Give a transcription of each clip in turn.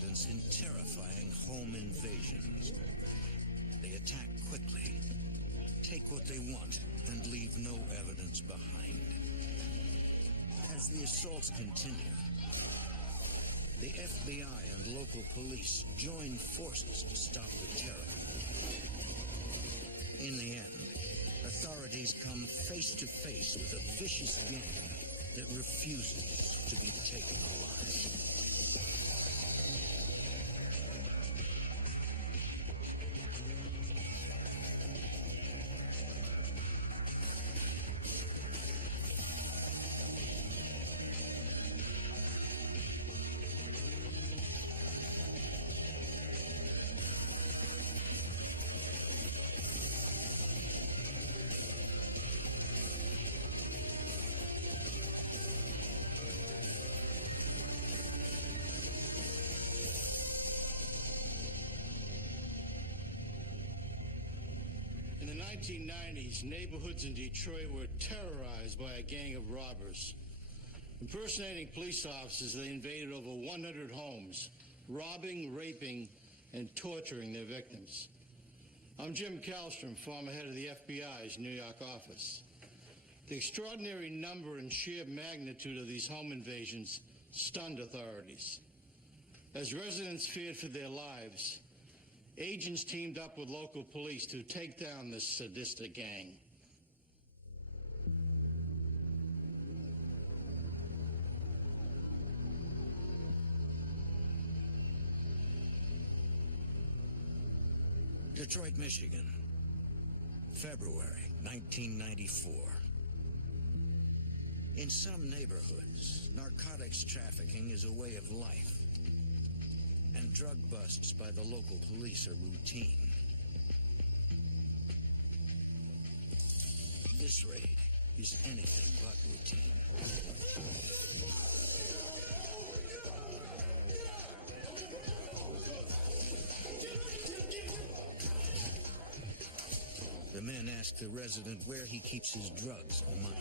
residents in terrifying home invasions. They attack quickly, take what they want, and leave no evidence behind. As the assaults continue, the FBI and local police join forces to stop the terror. In the end, authorities come face to face with a vicious gang that refuses to be taken alive. In the 1990s, neighborhoods in Detroit were terrorized by a gang of robbers. Impersonating police officers, they invaded over 100 homes, robbing, raping, and torturing their victims. I'm Jim Kallstrom, former head of the FBI's New York office. The extraordinary number and sheer magnitude of these home invasions stunned authorities. As residents feared for their lives, agents teamed up with local police to take down this sadistic gang. Detroit, Michigan, February 1994. In some neighborhoods, narcotics trafficking is a way of life, and drug busts by the local police are routine. This raid is anything but routine. The men ask the resident where he keeps his drugs and money.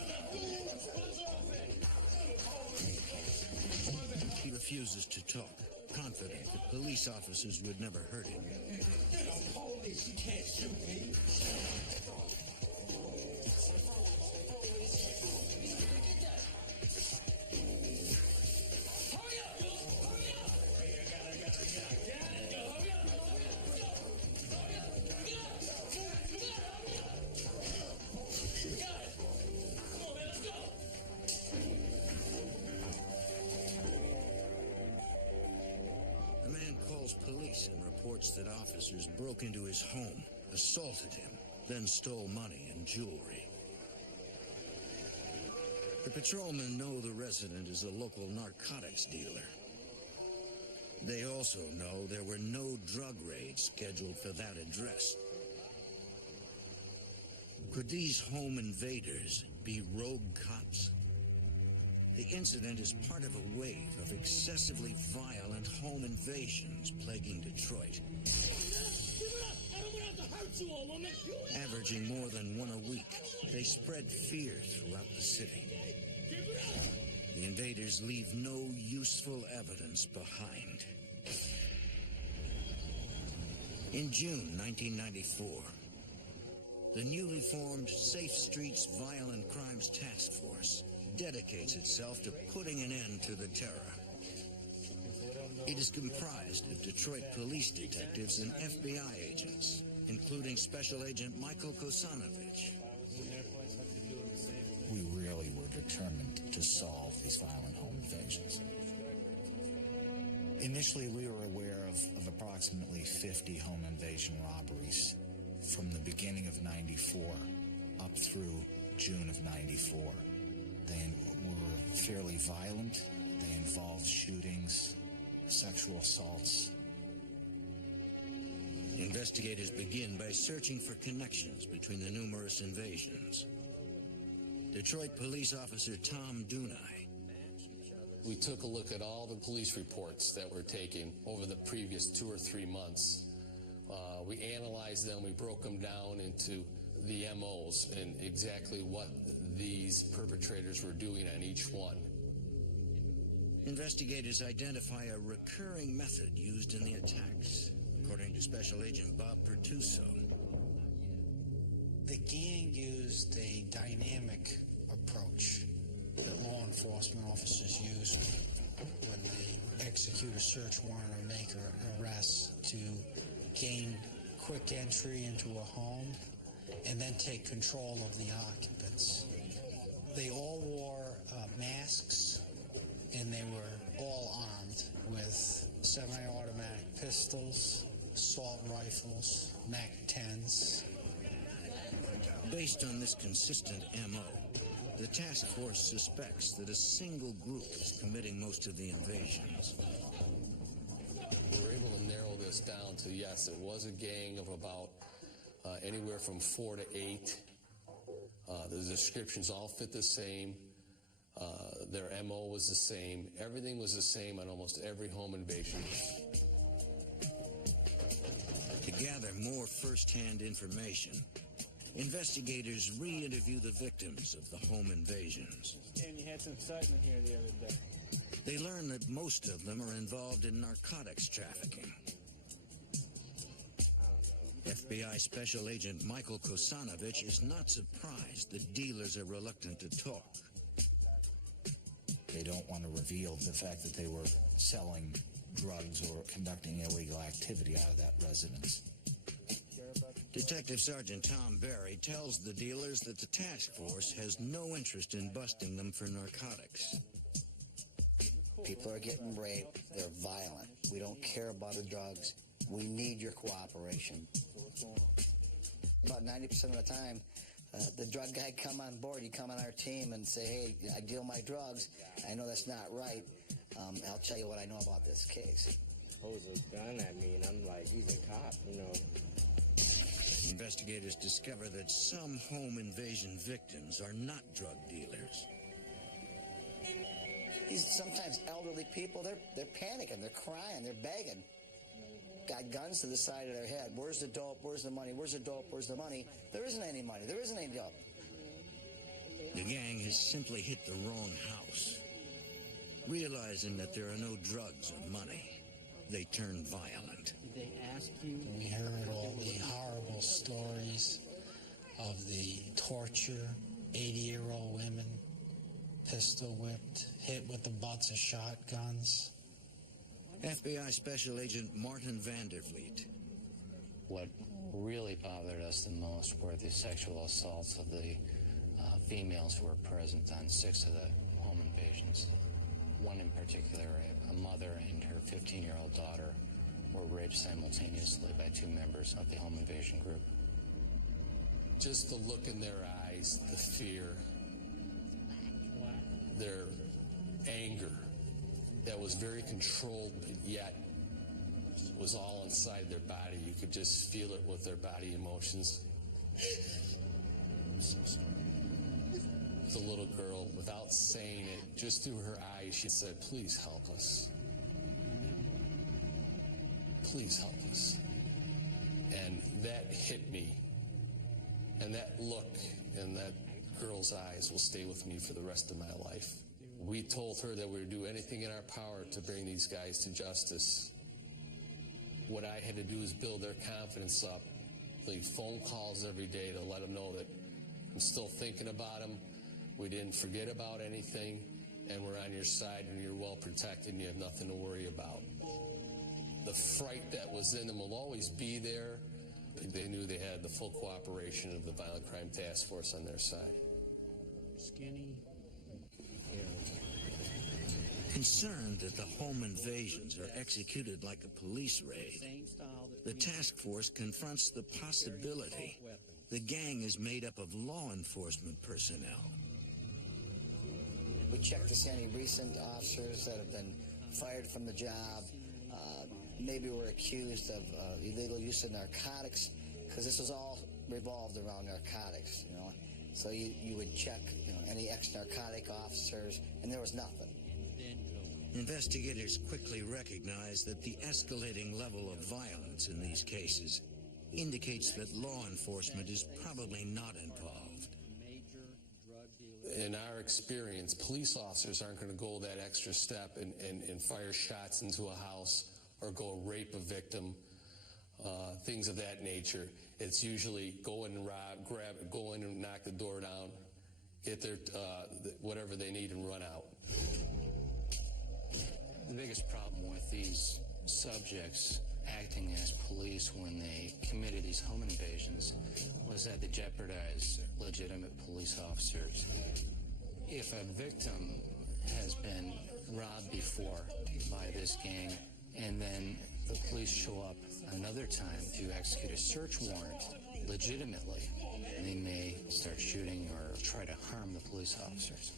He refuses to talk, confident that police officers would never hurt him. Police, you can't shoot me. Police and reports that officers broke into his home, assaulted him, then stole money and jewelry. The patrolmen know the resident is a local narcotics dealer. They also know there were no drug raids scheduled for that address. Could these home invaders be rogue cops? The incident is part of a wave of excessively violent home invasions plaguing Detroit. Averaging more than one a week, they spread fear throughout the city. The invaders leave no useful evidence behind. In June 1994, the newly formed Safe Streets Violent Crimes Task Force dedicates itself to putting an end to the terror. It is comprised of Detroit police detectives and FBI agents, including Special Agent Michael Kosanovich. We really were determined to solve these violent home invasions. Initially, we were aware of approximately 50 home invasion robberies from the beginning of 94 up through June of 94. They were fairly violent. They involved shootings, sexual assaults. Investigators begin by searching for connections between the numerous invasions. Detroit police officer Tom Dunai. We took a look at all the police reports that were taken over the previous 2 or 3 months. We analyzed them, we broke them down into the MOs and exactly what these perpetrators were doing on each one. Investigators identify a recurring method used in the attacks, according to Special Agent Bob Pertuso. The gang used a dynamic approach that law enforcement officers use when they execute a search warrant or make an arrest to gain quick entry into a home and then take control of the occupants. They all wore masks, and they were all armed with semi-automatic pistols, assault rifles, MAC-10s. Based on this consistent MO, the task force suspects that a single group is committing most of the invasions. We were able to narrow this down to, yes, it was a gang of about anywhere from 4 to 8. The descriptions all fit the same. Their MO was the same. Everything was the same on almost every home invasion. To gather more first-hand information, investigators re-interview the victims of the home invasions. And you had some excitement here the other day. They learn that most of them are involved in narcotics trafficking. FBI Special Agent Michael Kosanovich is not surprised that dealers are reluctant to talk. They don't want to reveal the fact that they were selling drugs or conducting illegal activity out of that residence. Detective Sergeant Tom Barry tells the dealers that the task force has no interest in busting them for narcotics. People are getting raped. They're violent. We don't care about the drugs. We need your cooperation. About 90% of the time, the drug guy come on board. You come on our team and say, hey, I deal my drugs. I know that's not right. I'll tell you what I know about this case. Pulls a gun at me, and I'm like, he's a cop, you know. Investigators discover that some home invasion victims are not drug dealers. These sometimes elderly people, they're panicking, they're crying, they're begging. Got guns to the side of their head. Where's the dope? Where's the money? Where's the dope? Where's the money? There isn't any money. There isn't any dope. The gang has simply hit the wrong house. Realizing that there are no drugs or money, they turn violent. Did they ask you? We heard all the horrible stories of the torture, 80-year-old women, pistol whipped, hit with the butts of shotguns. FBI Special Agent Martin Vandervliet. What really bothered us the most were the sexual assaults of the females who were present on 6 of the home invasions. One in particular, a mother and her 15-year-old daughter were raped simultaneously by 2 members of the home invasion group. Just the look in their eyes, the fear, their anger that was very controlled, but yet was all inside their body. You could just feel it with their body emotions. The little girl, without saying it, just through her eyes, she said, "Please help us. Please help us." And that hit me. And that look in that girl's eyes will stay with me for the rest of my life. We told her that we would do anything in our power to bring these guys to justice. What I had to do is build their confidence up, leave phone calls every day to let them know that I'm still thinking about them. We didn't forget about anything, and we're on your side, and you're well protected, and you have nothing to worry about. The fright that was in them will always be there. They knew they had the full cooperation of the Violent Crime Task Force on their side. Skinny. Concerned that the home invasions are executed like a police raid, the task force confronts the possibility the gang is made up of law enforcement personnel. We checked to see any recent officers that have been fired from the job, maybe were accused of illegal use of narcotics, because this was all revolved around narcotics, you know. So you would check, you know, any ex-narcotic officers, and there was nothing. Investigators quickly recognize that the escalating level of violence in these cases indicates that law enforcement is probably not involved. in our experience, police officers aren't going to go that extra step and fire shots into a house or go rape a victim, things of that nature. It's usually go in and rob, grab it, go in and knock the door down, get their whatever they need and run out. The biggest problem with these subjects acting as police when they committed these home invasions was that they jeopardized legitimate police officers. If a victim has been robbed before by this gang and then the police show up another time to execute a search warrant legitimately, they may start shooting or try to harm the police officers.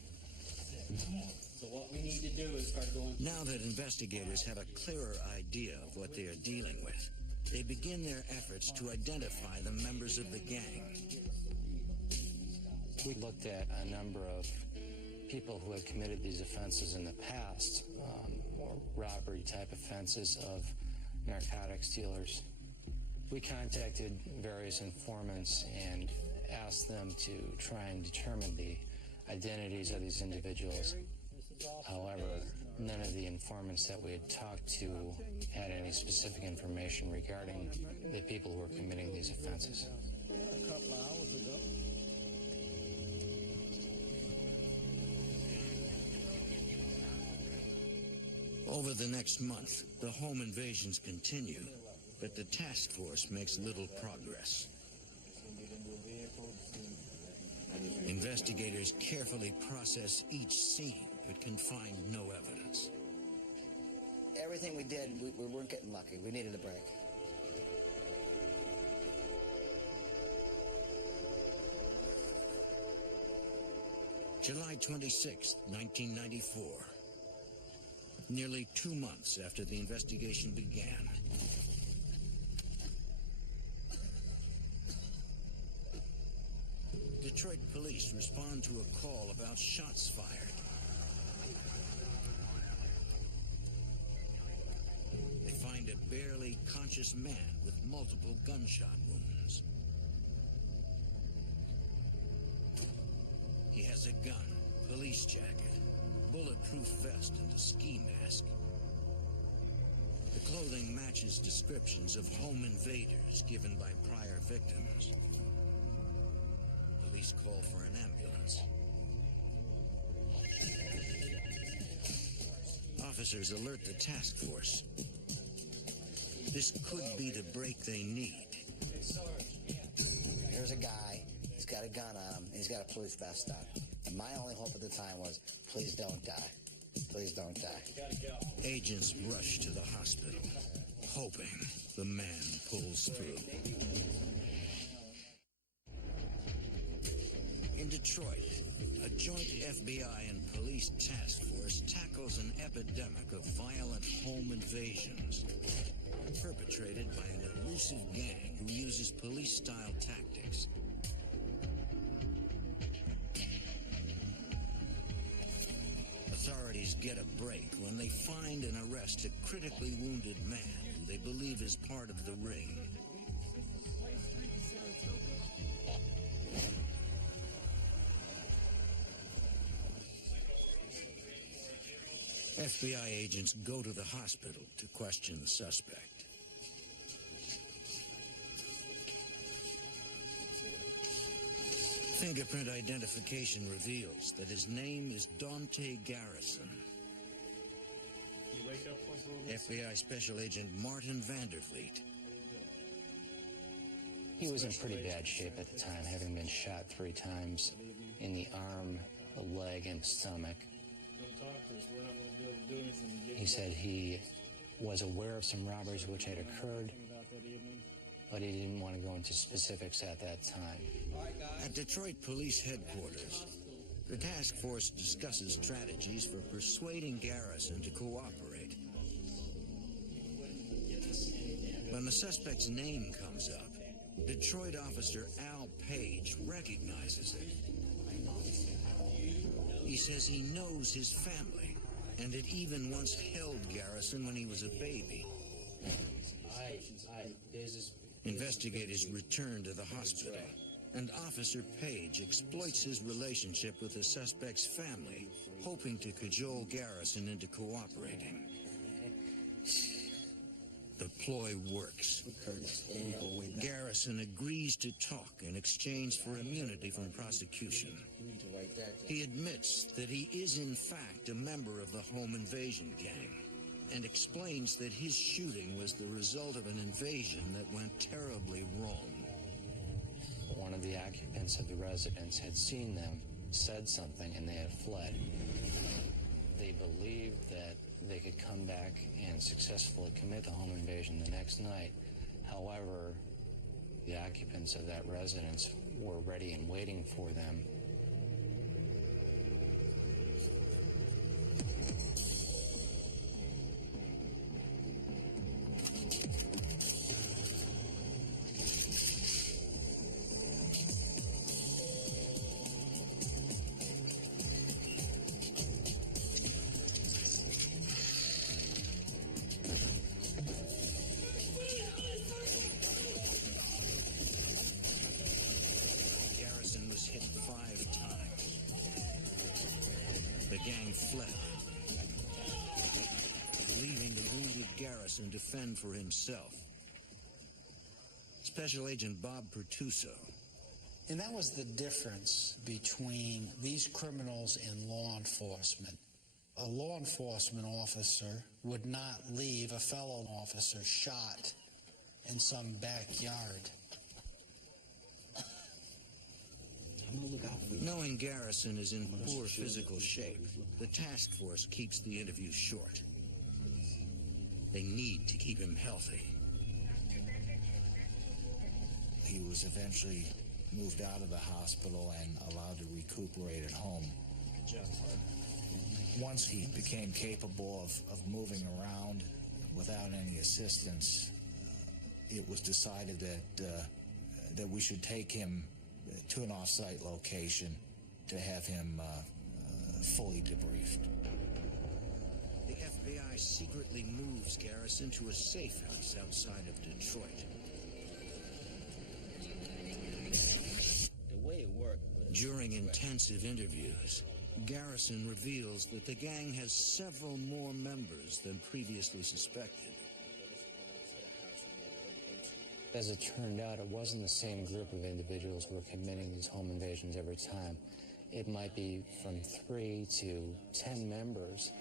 So what we need to do is start going... Now that investigators have a clearer idea of what they are dealing with, they begin their efforts to identify the members of the gang. We looked at a number of people who had committed these offenses in the past, or robbery-type offenses of narcotics dealers. We contacted various informants and asked them to try and determine the identities of these individuals. However, none of the informants that we had talked to had any specific information regarding the people who were committing these offenses. A couple of hours ago. Over the next month, the home invasions continue, but the task force makes little progress. Investigators carefully process each scene, but can find no evidence. Everything we did, we weren't getting lucky. We needed a break. July 26, 1994. Nearly 2 months after the investigation began. Detroit police respond to a call about shots fired. They find a barely conscious man with multiple gunshot wounds. He has a gun, police jacket, bulletproof vest, and a ski mask. The clothing matches descriptions of home invaders given by prior victims. Police call for an ambulance. Officers alert the task force. This could be the break they need. Here's a guy, he's got a gun on him, and he's got a police vest on. And my only hope at the time was, please don't die. Please don't die. Agents rush to the hospital, hoping the man pulls through. In Detroit, a joint FBI and police task force tackles an epidemic of violent home invasions perpetrated by an elusive gang who uses police-style tactics. Authorities get a break when they find and arrest a critically wounded man who they believe is part of the ring. FBI agents go to the hospital to question the suspect. Fingerprint identification reveals that his name is Dante Garrison. FBI Special Agent Martin Vandervliet. He was in pretty bad shape at the time, having been shot 3 times in the arm, the leg, and stomach. He said he was aware of some robberies which had occurred, but he didn't want to go into specifics at that time. At Detroit Police Headquarters, the task force discusses strategies for persuading Garrison to cooperate. When the suspect's name comes up, Detroit officer Al Page recognizes it. He says he knows his family, and it even once held Garrison when he was a baby. Investigators return to the hospital. and Officer Page exploits his relationship with the suspect's family, hoping to cajole Garrison into cooperating. The ploy works. Garrison agrees to talk in exchange for immunity from prosecution. He admits that he is in fact a member of the home invasion gang, and explains that his shooting was the result of an invasion that went terribly wrong. One of the occupants of the residence had seen them, said something, and they had fled. They believed that they could come back and successfully commit the home invasion the next night. However, the occupants of that residence were ready and waiting for them. Garrison to fend for himself. Special Agent Bob Pertuso. And that was the difference between these criminals and law enforcement. A law enforcement officer would not leave a fellow officer shot in some backyard. Knowing Garrison is in poor physical shape, the task force keeps the interview short. They need to keep him healthy. He was eventually moved out of the hospital and allowed to recuperate at home. Once he became capable of moving around without any assistance, it was decided that we should take him to an off-site location to have him fully debriefed. The FBI secretly moves Garrison to a safe house outside of Detroit. The way it worked was... During intensive interviews, Garrison reveals that the gang has several more members than previously suspected. As it turned out, it wasn't the same group of individuals who were committing these home invasions every time. It might be from 3 to 10 members.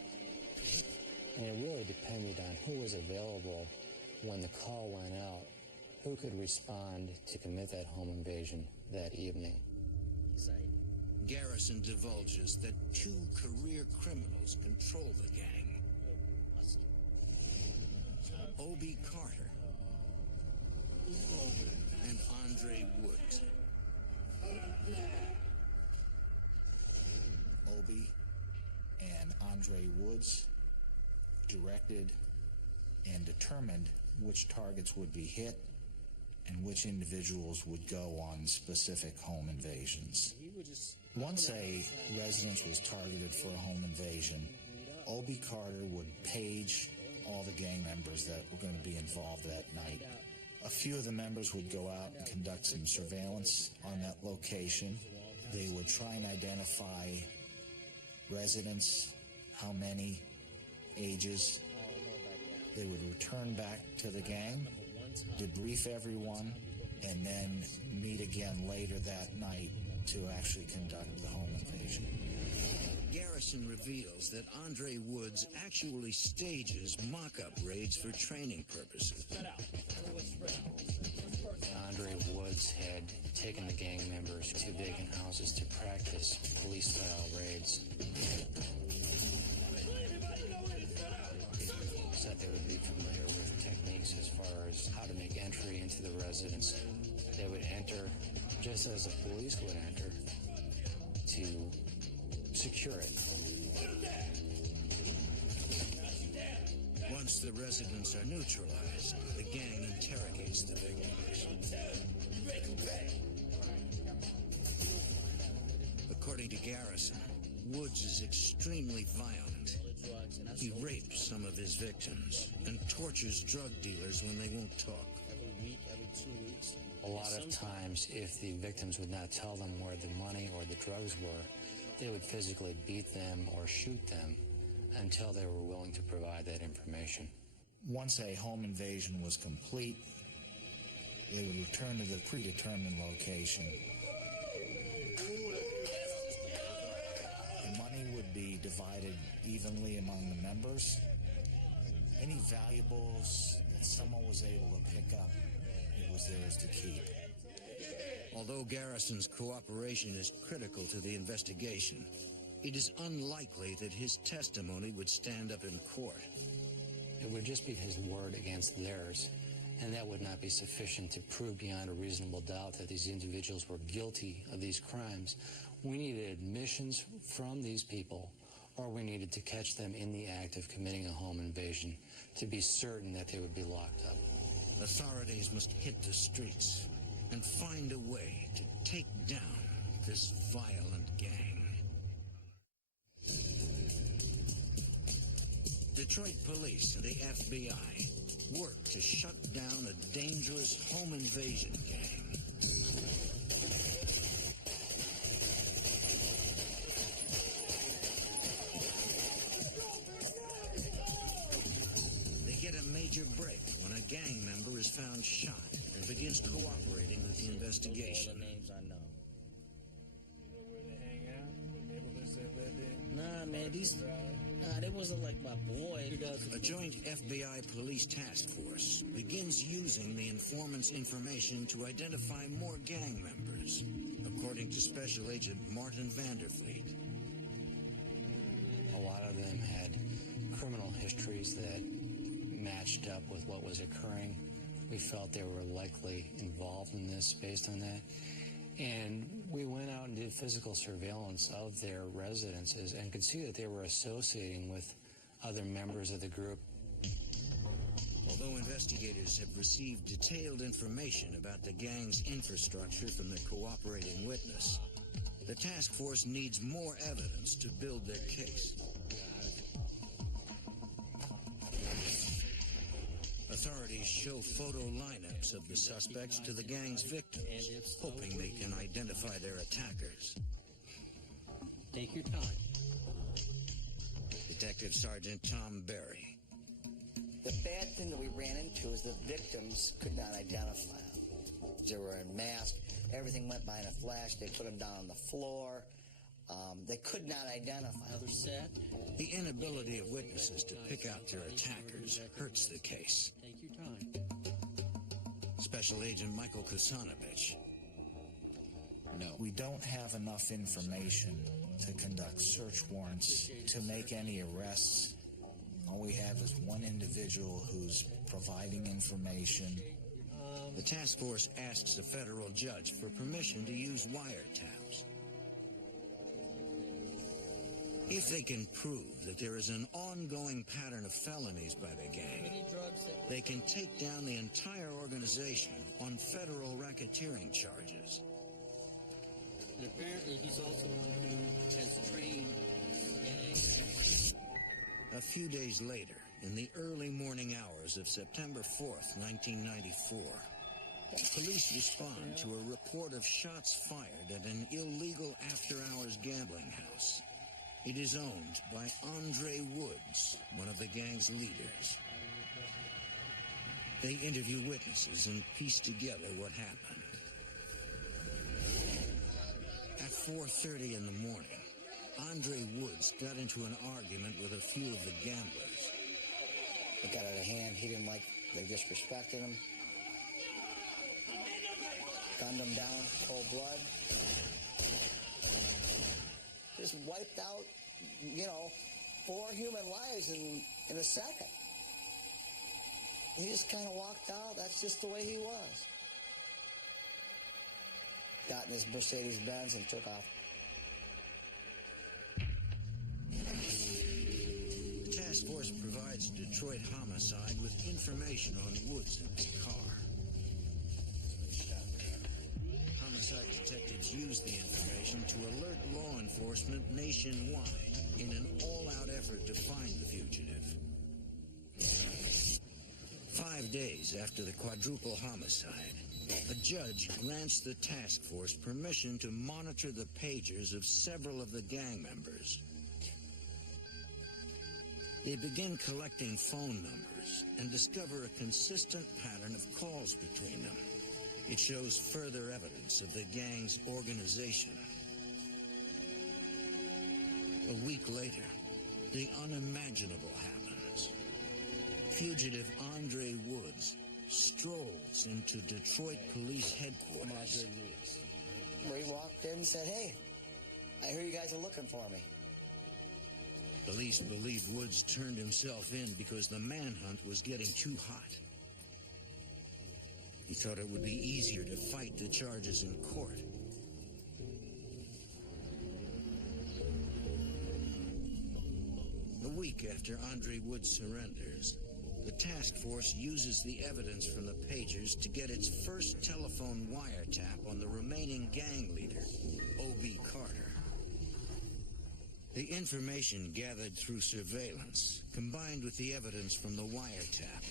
And it really depended on who was available when the call went out, who could respond to commit that home invasion that evening. Garrison divulges that 2 career criminals control the gang. Obie Carter and Andre Woods. Obie and Andre Woods directed and determined which targets would be hit and which individuals would go on specific home invasions. Once a residence was targeted for a home invasion, Obie Carter would page all the gang members that were going to be involved that night. A few of the members would go out and conduct some surveillance on that location. They would try and identify residents, how many, ages. They would return back to the gang, debrief everyone, and then meet again later that night to actually conduct the home invasion. Garrison reveals that Andre Woods actually stages mock-up raids for training purposes. Andre Woods had taken the gang members to vacant houses to practice police-style raids. Said they would be familiar with techniques as far as how to make entry into the residence. They would enter just as the police would enter to secure it. Once the residents are neutralized, the gang interrogates the victims. According to Garrison, Woods is extremely violent. He rapes some of his victims and tortures drug dealers when they won't talk. Every week, every 2 weeks, A lot of times, if the victims would not tell them where the money or the drugs were, they would physically beat them or shoot them until they were willing to provide that information. Once a home invasion was complete, they would return to the predetermined location. The money would be divided evenly among the members. Any valuables that someone was able to pick up, it was theirs to keep. Although Garrison's cooperation is critical to the investigation, it is unlikely that his testimony would stand up in court. It would just be his word against theirs, and that would not be sufficient to prove beyond a reasonable doubt that these individuals were guilty of these crimes. We needed admissions from these people, or we needed to catch them in the act of committing a home invasion to be certain that they would be locked up. Authorities must hit the streets and find a way to take down this violent gang. Detroit police and the FBI work to shut down a dangerous home invasion gang. They get a major break when a gang member is found shot and begins cooperating with the investigation. All the names I know. You know where they hang out? What neighborhoods they live in? Nah, man, they wasn't like my boy. A joint FBI police task force begins using the informant's information to identify more gang members, according to Special Agent Martin Vanderfleet. A lot of them had criminal histories that matched up with what was occurring. We felt they were likely involved in this based on that. And we went out and did physical surveillance of their residences and could see that they were associating with other members of the group. Although investigators have received detailed information about the gang's infrastructure from the cooperating witness, the task force needs more evidence to build their case. Authorities show photo lineups of the suspects to the gang's victims, hoping they can identify their attackers. Take your time. Detective Sergeant Tom Berry. The bad thing that we ran into is the victims could not identify them. They were in masks. Everything went by in a flash. They put them down on the floor. They could not identify them. Another set. The inability of witnesses to pick out their attackers hurts the case. Take your time. Special Agent Michael Kusanovich. No. We don't have enough information to conduct search warrants, to make any arrests. All we have is one individual who's providing information. The task force asks a federal judge for permission to use wiretaps. If they can prove that there is an ongoing pattern of felonies by the gang, they can take down the entire organization on federal racketeering charges. And apparently he's also one who has trained A few days later, in the early morning hours of September 4th, 1994, police respond to a report of shots fired at an illegal after-hours gambling house. It is owned by Andre Woods, one of the gang's leaders. They interview witnesses and piece together what happened. At 4:30 in the morning, Andre Woods got into an argument with a few of the gamblers. It got out of hand. He didn't like they disrespected him. Gunned him down, cold blood. Just wiped out, 4 human lives in a second. He just kind of walked out. That's just the way he was. Got in his Mercedes-Benz and took off. The task force provides Detroit Homicide with information on Woods and his car. Homicide detectives use the information to alert law enforcement nationwide in an all-out effort to find the fugitive. 5 days after the quadruple homicide, A judge grants the task force permission to monitor the pagers of several of the gang members. They begin collecting phone numbers and discover a consistent pattern of calls between them. It shows further evidence of the gang's organization. A week later, the unimaginable happens. Fugitive Andre Woods strolls into Detroit Police Headquarters. He walked in and said, "Hey, I hear you guys are looking for me." Police believe Woods turned himself in because the manhunt was getting too hot. He thought it would be easier to fight the charges in court. A week after Andre Woods surrenders, the task force uses the evidence from the pagers to get its first telephone wiretap on the remaining gang leader, O.B. Carter. The information gathered through surveillance, combined with the evidence from the wiretap,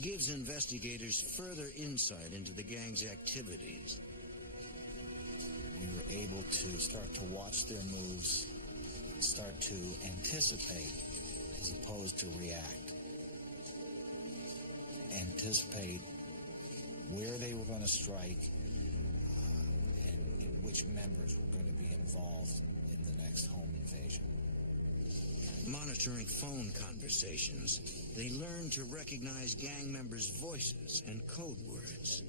gives investigators further insight into the gang's activities. We were able to start to watch their moves, start to anticipate as opposed to react. Anticipate where they were going to strike and which members were going to be involved in the next home invasion. Monitoring phone conversations, they learn to recognize gang members' voices and code words.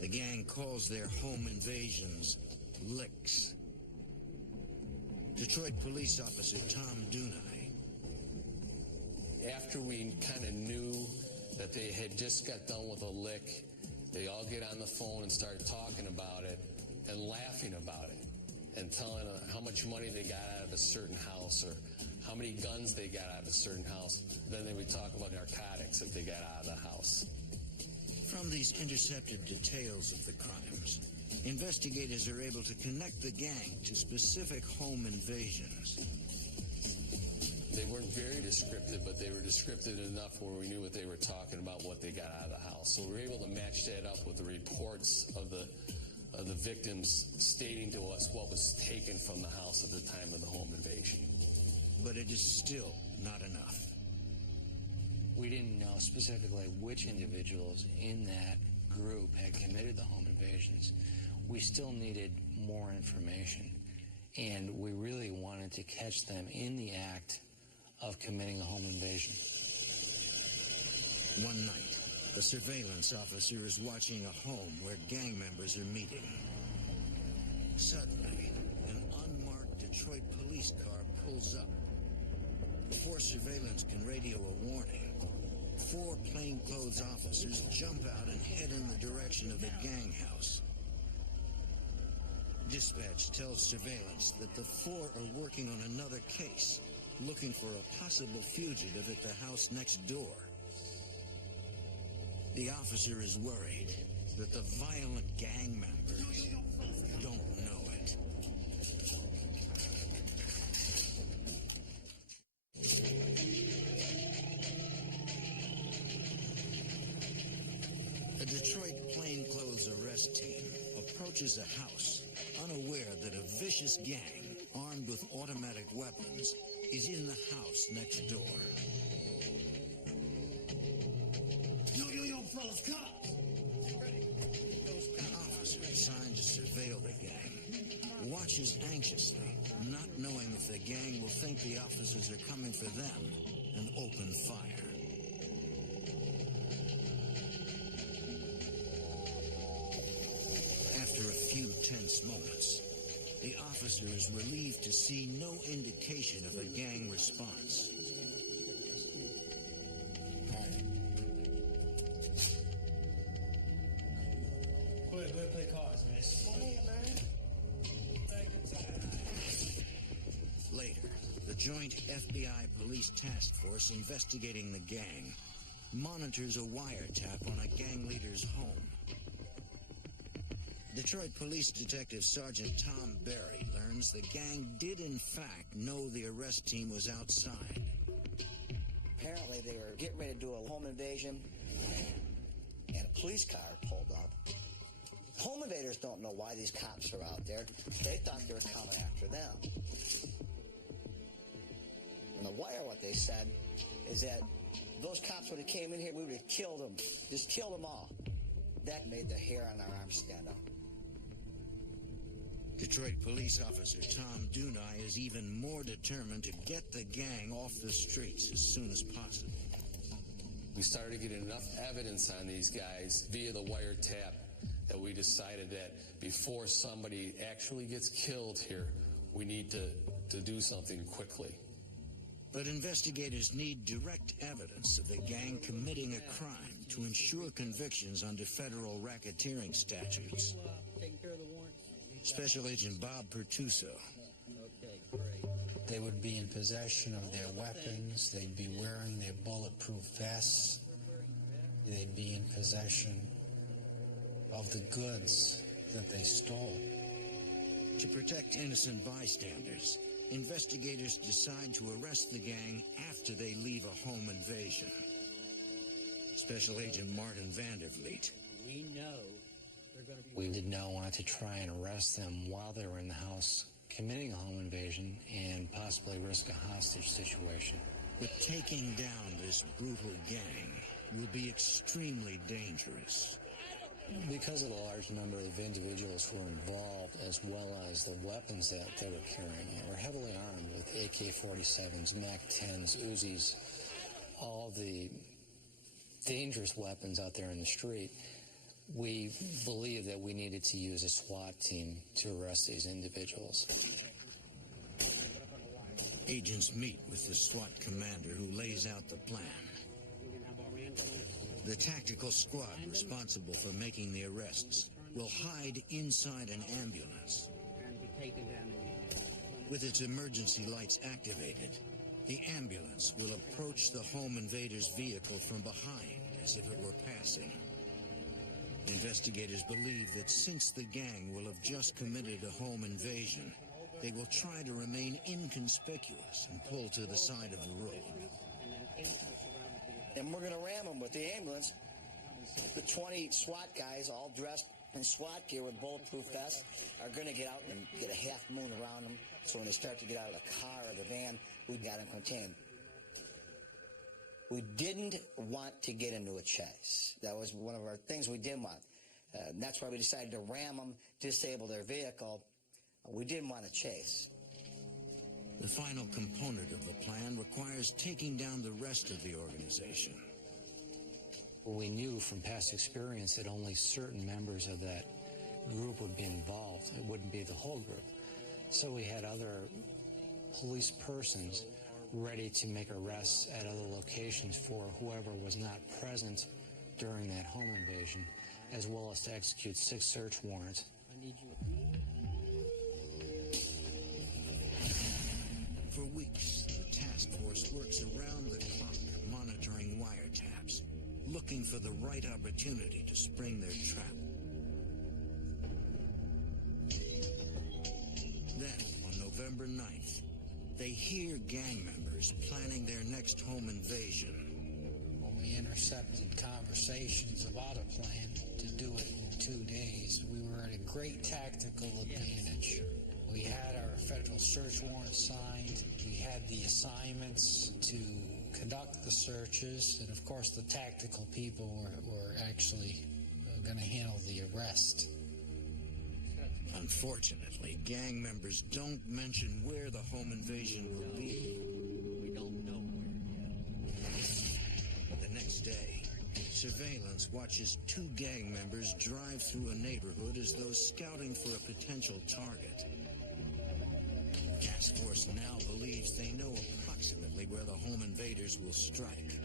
The gang calls their home invasions licks. Detroit police officer Tom Dunai. After we kind of knew that they had just got done with a lick, they all get on the phone and start talking about it and laughing about it and telling how much money they got out of a certain house or how many guns they got out of a certain house. Then they would talk about narcotics that they got out of the house. From these intercepted details of the crimes, investigators are able to connect the gang to specific home invasions. They weren't very descriptive, but they were descriptive enough where we knew what they were talking about, what they got out of the house. So we were able to match that up with the reports of the victims stating to us what was taken from the house at the time of the home invasion. But it is still not enough. We didn't know specifically which individuals in that group had committed the home invasions. We still needed more information, and we really wanted to catch them in the act of committing a home invasion. One night, a surveillance officer is watching a home where gang members are meeting. Suddenly, an unmarked Detroit police car pulls up. Before surveillance can radio a warning, 4 plainclothes officers jump out and head in the direction of the gang house. Dispatch tells surveillance that the 4 are working on another case, looking for a possible fugitive at the house next door. The officer is worried that the violent gang members don't know it. A Detroit plainclothes arrest team approaches a house, unaware that a vicious gang, armed with automatic weapons, is in the house next door. Yo, fellas, cops! An officer assigned to surveil the gang watches anxiously, not knowing if the gang will think the officers are coming for them and open fire. After a few tense moments, the officer is relieved to see no indication of a gang response. Go play cards, man. Later, the joint FBI police task force investigating the gang monitors a wiretap on a gang leader's home. Detroit Police Detective Sergeant Tom Berry learns the gang did in fact know the arrest team was outside. Apparently they were getting ready to do a home invasion. and a police car pulled up. Home invaders don't know why these cops are out there. They thought they were coming after them. On the wire, what they said is that those cops would have came in here, we would have killed them, just killed them all. That made the hair on our arms stand up. Detroit police officer Tom Dunai is even more determined to get the gang off the streets as soon as possible. We started getting enough evidence on these guys via the wiretap that we decided that before somebody actually gets killed here, we need to do something quickly. But investigators need direct evidence of the gang committing a crime to ensure convictions under federal racketeering statutes. Taking care of the warrants? Special Agent Bob Pertuso. Okay, great. They would be in possession of their weapons. They'd be wearing their bulletproof vests. They'd be in possession of the goods that they stole. To protect innocent bystanders, investigators decide to arrest the gang after they leave a home invasion. Special Agent Martin Vandervliet. We know they're going to be... We did not want to try and arrest them while they were in the house committing a home invasion and possibly risk a hostage situation. But taking down this brutal gang will be extremely dangerous. Because of the large number of individuals who were involved, as well as the weapons that they were carrying, they were heavily armed with AK-47s, MAC-10s, Uzis, all the dangerous weapons out there in the street. We believed that we needed to use a SWAT team to arrest these individuals. Agents meet with the SWAT commander who lays out the plan. The tactical squad responsible for making the arrests will hide inside an ambulance. With its emergency lights activated, the ambulance will approach the home invader's vehicle from behind as if it were passing. Investigators believe that since the gang will have just committed a home invasion, they will try to remain inconspicuous and pull to the side of the road. And we're going to ram them with the ambulance. The 20 SWAT guys, all dressed in SWAT gear with bulletproof vests, are going to get out and get a half moon around them. So when they start to get out of the car or the van, we've got them contained. We didn't want to get into a chase. That was one of our things we didn't want. And that's why we decided to ram them, disable their vehicle. We didn't want to chase. The final component of the plan requires taking down the rest of the organization. We knew from past experience that only certain members of that group would be involved. It wouldn't be the whole group. So we had other police persons ready to make arrests at other locations for whoever was not present during that home invasion, as well as to execute 6 search warrants. I need you. For weeks, the task force works around the clock, monitoring wiretaps, looking for the right opportunity to spring their trap. Then, on November 9th, they hear gang members planning their next home invasion. When we intercepted conversations about a plan to do it in 2 days, we were at a great tactical advantage. We had our federal search warrant signed. We had the assignments to conduct the searches. And, of course, the tactical people were actually going to handle the arrest. Unfortunately, gang members don't mention where the home invasion will be. We don't know where yet. The next day, surveillance watches 2 gang members drive through a neighborhood as though scouting for a potential target. Task Force now believes they know approximately where the home invaders will strike.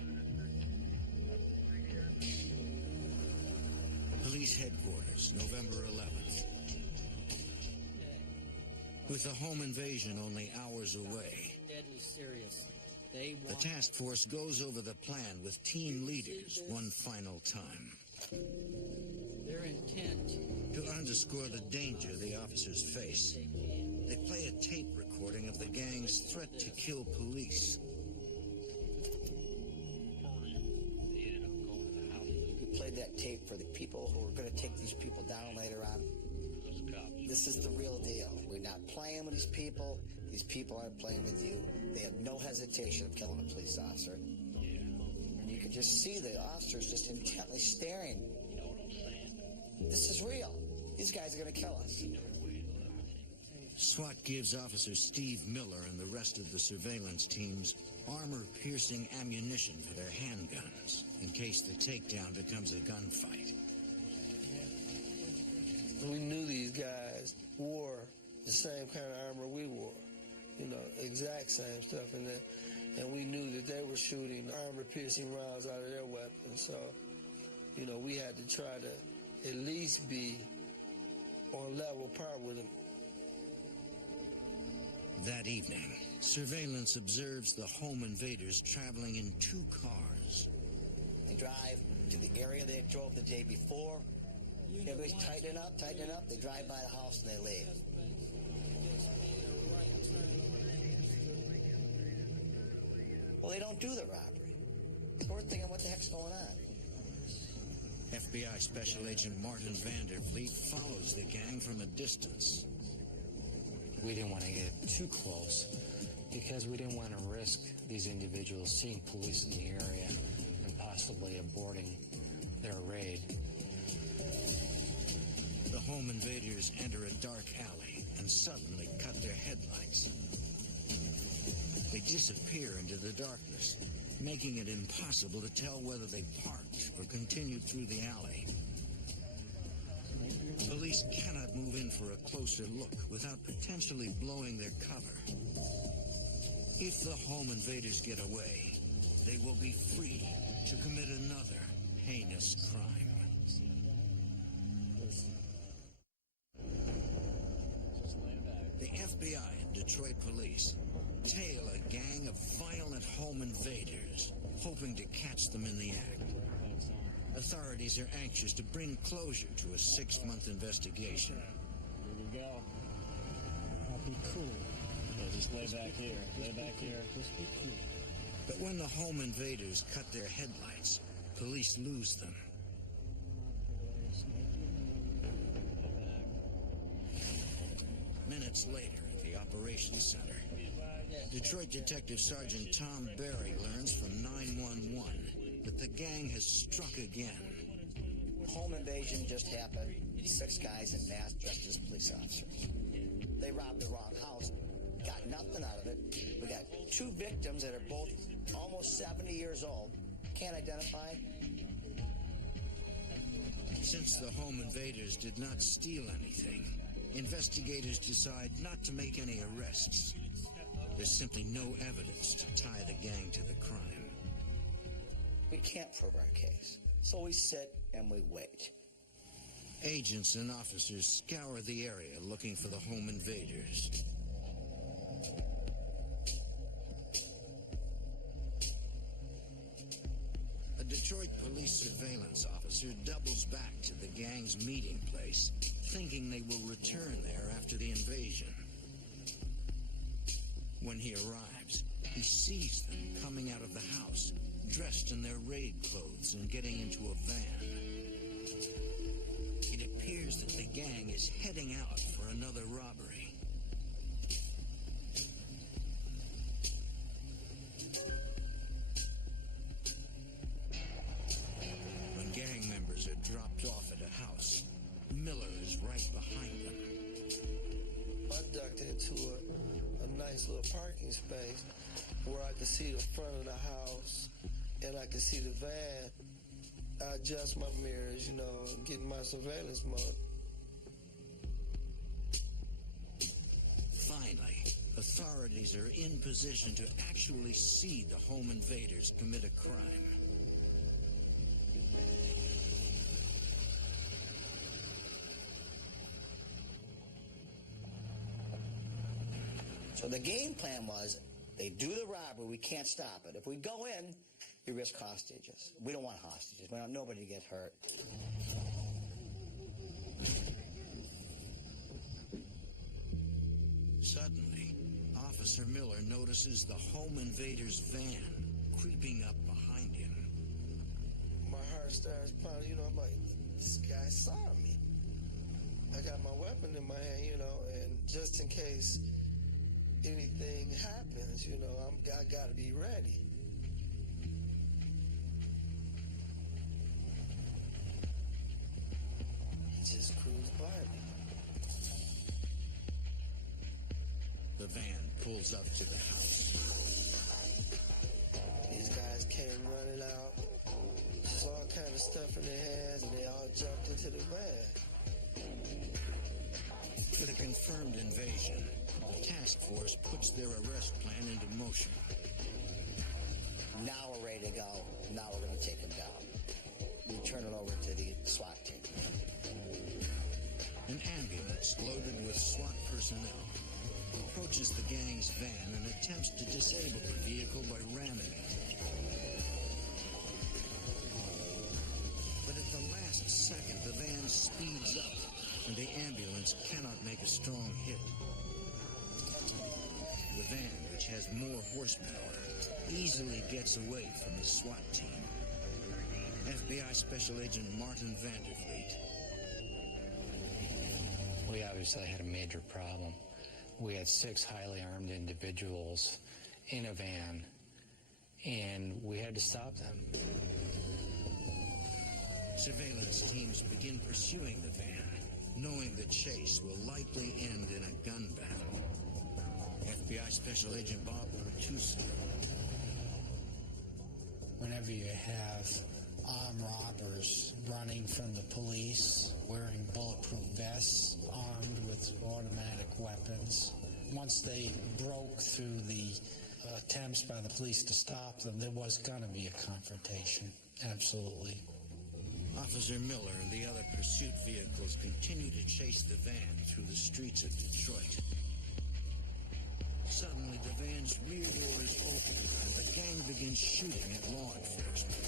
Police headquarters, November 11th. With the home invasion only hours away, Deadly serious. the task force goes over the plan with team leaders one final time. Their intent. To underscore the danger the officers face, they play a tape recording of the gang's threat to kill police. We played that tape tape for the people who are going to take these people down later on. This is the real deal. We're not playing with these people. These people aren't playing with you. They have no hesitation of killing a police officer. And you can just see the officers just intently staring. This is real. These guys are going to kill us. SWAT gives Officer Steve Miller and the rest of the surveillance teams armor-piercing ammunition for their handguns in case the takedown becomes a gunfight. We knew these guys wore the same kind of armor we wore, you know, exact same stuff in there. And we knew that they were shooting armor-piercing rounds out of their weapons. So, you know, we had to try to at least be on level par with them. That evening, surveillance observes the home invaders traveling in 2 cars. They drive to the area they drove the day before. Everybody's tightening up. They drive by the house and they leave. Well, they don't do the robbery. So we're thinking, what the heck's going on? FBI Special Agent Martin Vandervliet follows the gang from a distance. We didn't want to get too close because we didn't want to risk these individuals seeing police in the area and possibly aborting their raid. The home invaders enter a dark alley and suddenly cut their headlights. They disappear into the darkness, making it impossible to tell whether they parked or continued through the alley. Police cannot move in for a closer look without potentially blowing their cover. If the home invaders get away, they will be free to commit another heinous crime. The FBI and Detroit police tail a gang of violent home invaders, hoping to catch them in the act. Authorities are anxious to bring closure to a 6-month investigation. Here we go. I'll be cool. Yeah, just lay back here. Lay back here. Just be cool. But when the home invaders cut their headlights, police lose them. Minutes later at the operations center, Detroit Detective Sergeant Tom Berry learns from 911 that the gang has struck again. Home invasion just happened. 6 guys in masks dressed as police officers. They robbed the wrong house, got nothing out of it. We got 2 victims that are both almost 70 years old. Can't identify. Since the home invaders did not steal anything, investigators decide not to make any arrests. There's simply no evidence to tie the gang to the crime. We can't prove our case, so we sit and we wait. Agents and officers scour the area looking for the home invaders. A Detroit police surveillance officer doubles back to the gang's meeting place, thinking they will return there after the invasion. When he arrives, he sees them coming out of the house, dressed in their raid clothes and getting into a van. It appears that the gang is heading out for another robbery. When gang members are dropped off at a house, Miller is right behind them. I ducked into a nice little parking space where I could see the front of the house and I could see the van. I adjust my mirrors, you know, and get in my surveillance mode. Finally, authorities are in position to actually see the home invaders commit a crime. So the game plan was, they do the robbery, we can't stop it. If we go in, you risk hostages. We don't want hostages. We don't want nobody to get hurt. Suddenly, Officer Miller notices the home invader's van creeping up behind him. My my heart starts pounding. I'm like, this guy saw me. I got my weapon in my hand, and just in case anything happens, I got to be ready. He just cruised by me. The van pulls up to the house. These guys came running out, just all kind of stuff in their hands, and they all jumped into the van. With a confirmed invasion, the task force puts their arrest plan into motion. Now we're ready to go. Now we're going to take them down. We turn it over to the SWAT team. An ambulance loaded with SWAT personnel approaches the gang's van and attempts to disable the vehicle by ramming it. But at the last second, the van speeds up, and the ambulance cannot make a strong hit. The van, which has more horsepower, easily gets away from the SWAT team. FBI Special Agent Martin Vandervliet. We obviously had a major problem. We had 6 highly armed individuals in a van, and we had to stop them. Surveillance teams begin pursuing the van, knowing the chase will likely end in a gun battle. FBI Special Agent Bob Pertusi. Whenever you have armed robbers running from the police, wearing bulletproof vests, armed with automatic weapons, once they broke through the attempts by the police to stop them, there was going to be a confrontation. Absolutely. Officer Miller and the other pursuit vehicles continue to chase the van through the streets of Detroit. Suddenly, the van's rear doors open, and the gang begins shooting at law enforcement.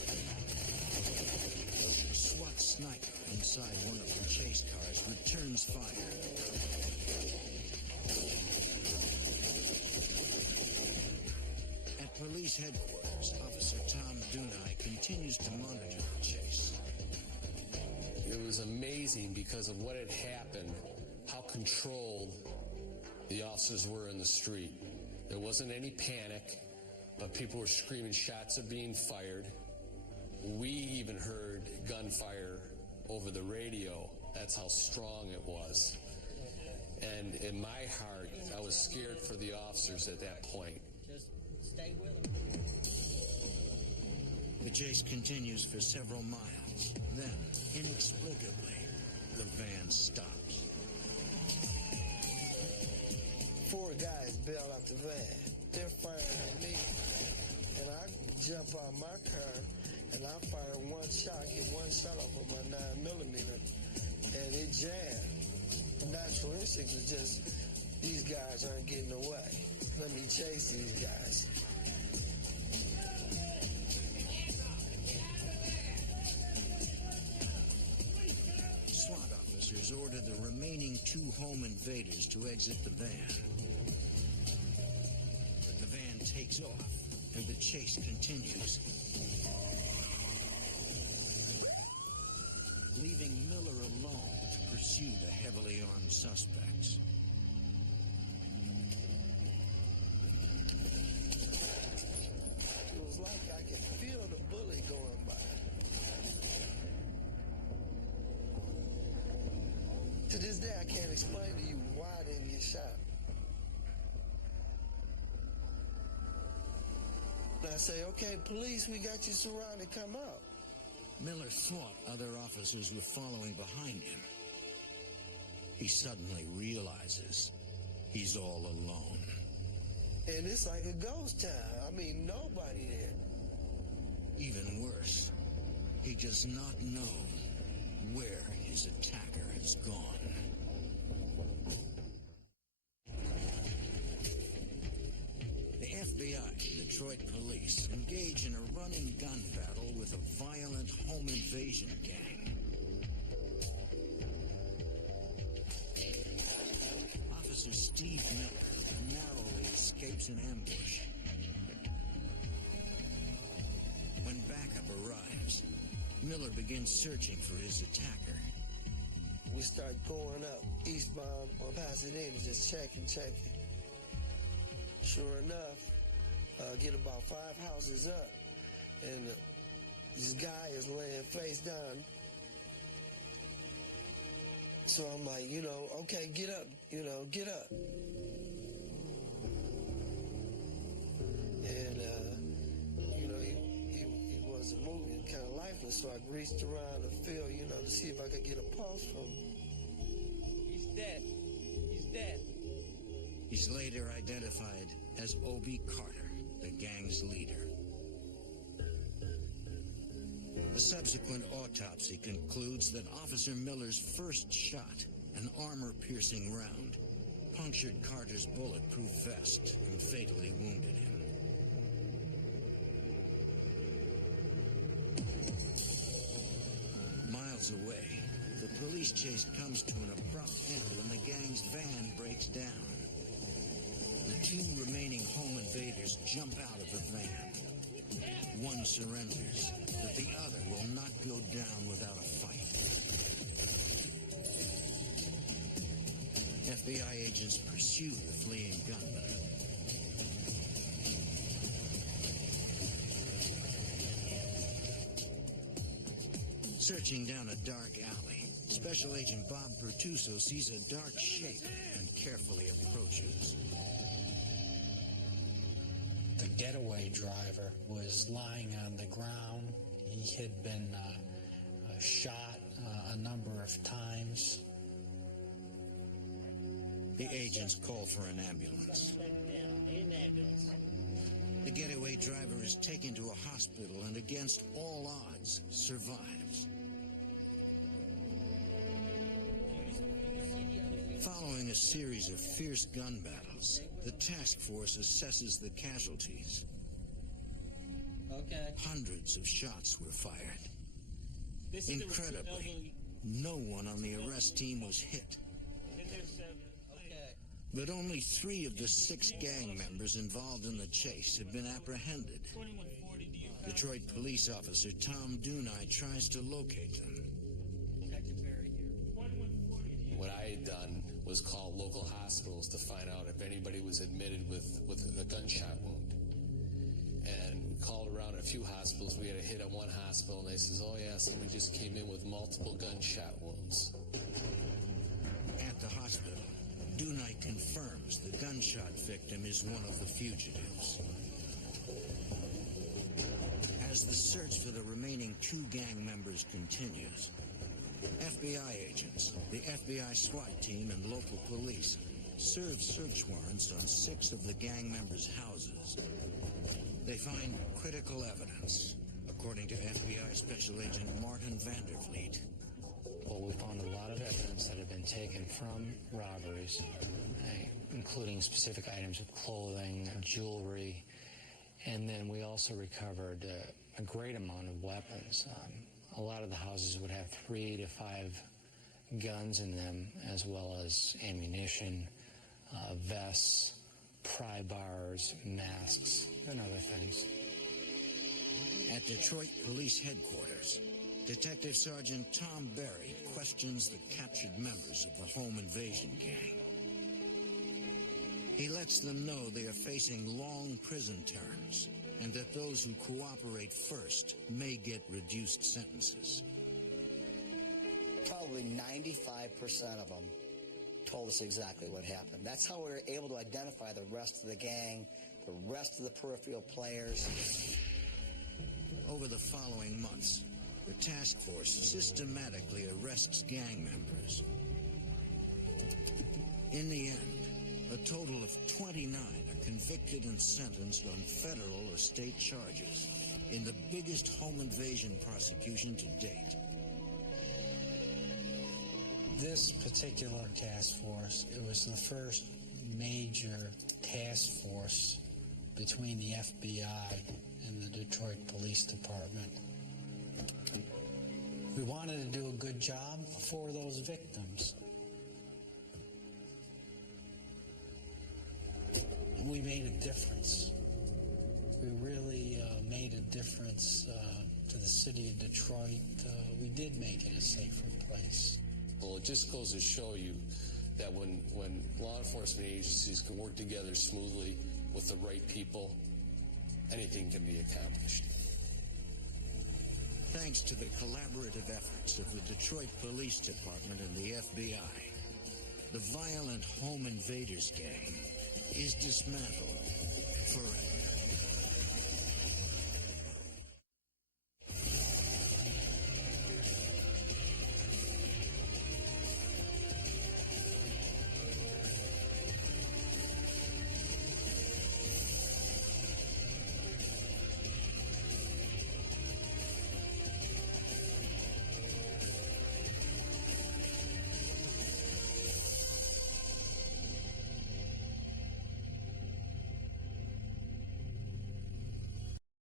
A SWAT sniper inside one of the chase cars returns fire. At police headquarters, Officer Tom Dunai continues to monitor the chase. It was amazing because of what had happened, how controlled the officers were in the street. There wasn't any panic, but people were screaming shots are being fired. We even heard gunfire over the radio. That's how strong it was. And in my heart, I was scared for the officers at that point. Just stay with them. The chase continues for several miles. Then, inexplicably, the van stops. 4 guys bail out the van. They're firing at me. And I jump out my car, and I fire one shot, get one shot off of my 9mm, and it jammed. Natural instinct was just, these guys aren't getting away. Let me chase these guys. SWAT officers order the remaining 2 home invaders to exit the van. But the van takes off, and the chase continues. Leaving Miller alone to pursue the heavily armed suspects. It was like I could feel the bullet going by. To this day, I can't explain to you why I didn't get shot. And I say, okay, police, we got you surrounded, come out. Miller thought other officers were following behind him. He suddenly realizes he's all alone. And it's like a ghost town. I mean, nobody there. Even worse, he does not know where his attacker has gone. The FBI and Detroit police engage in a run-and-gun battle with a violent home invasion gang. Officer Steve Miller narrowly escapes an ambush. When backup arrives, Miller begins searching for his attacker. We start going up eastbound on Pasadena, just checking. Sure enough, get about 5 houses up, and this guy is laying face down. So I'm like, okay, get up, get up. And, he wasn't moving, kind of lifeless, so I reached around the field, to see if I could get a pulse from him. He's dead. He's dead. He's later identified as Obie Carter, the gang's leader. The subsequent autopsy concludes that Officer Miller's first shot, an armor-piercing round, punctured Carter's bulletproof vest and fatally wounded him. Miles away, the police chase comes to an abrupt end when the gang's van breaks down. The 2 remaining home invaders jump out of the van. One surrenders, but the other will not go down without a fight. FBI agents pursue the fleeing gunman. Searching down a dark alley, Special Agent Bob Pertuso sees a dark shape and carefully approaches. The getaway driver was lying on the ground. He had been shot a number of times. The agents call for an ambulance. The getaway driver is taken to a hospital and, against all odds, survives. Following a series of fierce gun battles, the task force assesses the casualties. Okay. Hundreds of shots were fired. Incredibly, no one on the arrest team was hit. But only 3 of the 6 gang members involved in the chase have been apprehended. Detroit police officer Tom Dunai tries to locate them. What I had done was call local hospitals to find out if anybody was admitted with a gunshot wound. And we called around at a few hospitals. We had a hit at one hospital, and they says, oh yeah, somebody just came in with multiple gunshot wounds. At the hospital, Dunai confirms the gunshot victim is one of the fugitives. As the search for the remaining 2 gang members continues, FBI agents, the FBI SWAT team, and local police serve search warrants on 6 of the gang members' houses. They find critical evidence, according to FBI Special Agent Martin Vandervliet. Well, we found a lot of evidence that had been taken from robberies, including specific items of clothing, jewelry, and then we also recovered a great amount of weapons. A lot of the houses would have 3 to 5 guns in them, as well as ammunition, vests, pry bars, masks, and other things. At Detroit Police Headquarters, Detective Sergeant Tom Berry questions the captured members of the home invasion gang. He lets them know they are facing long prison terms and that those who cooperate first may get reduced sentences. Probably 95% of them told us exactly what happened. That's how we were able to identify the rest of the gang, the rest of the peripheral players. Over the following months, the task force systematically arrests gang members. In the end, a total of 29 are convicted and sentenced on federal or state charges in the biggest home invasion prosecution to date. This particular task force, it was the first major task force between the FBI and the Detroit Police Department. We wanted to do a good job for those victims. We made a difference. We really made a difference to the city of Detroit. We did make it a safer place. Well, it just goes to show you that when law enforcement agencies can work together smoothly with the right people, anything can be accomplished. Thanks to the collaborative efforts of the Detroit Police Department and the FBI, the violent home invaders gang is dismantled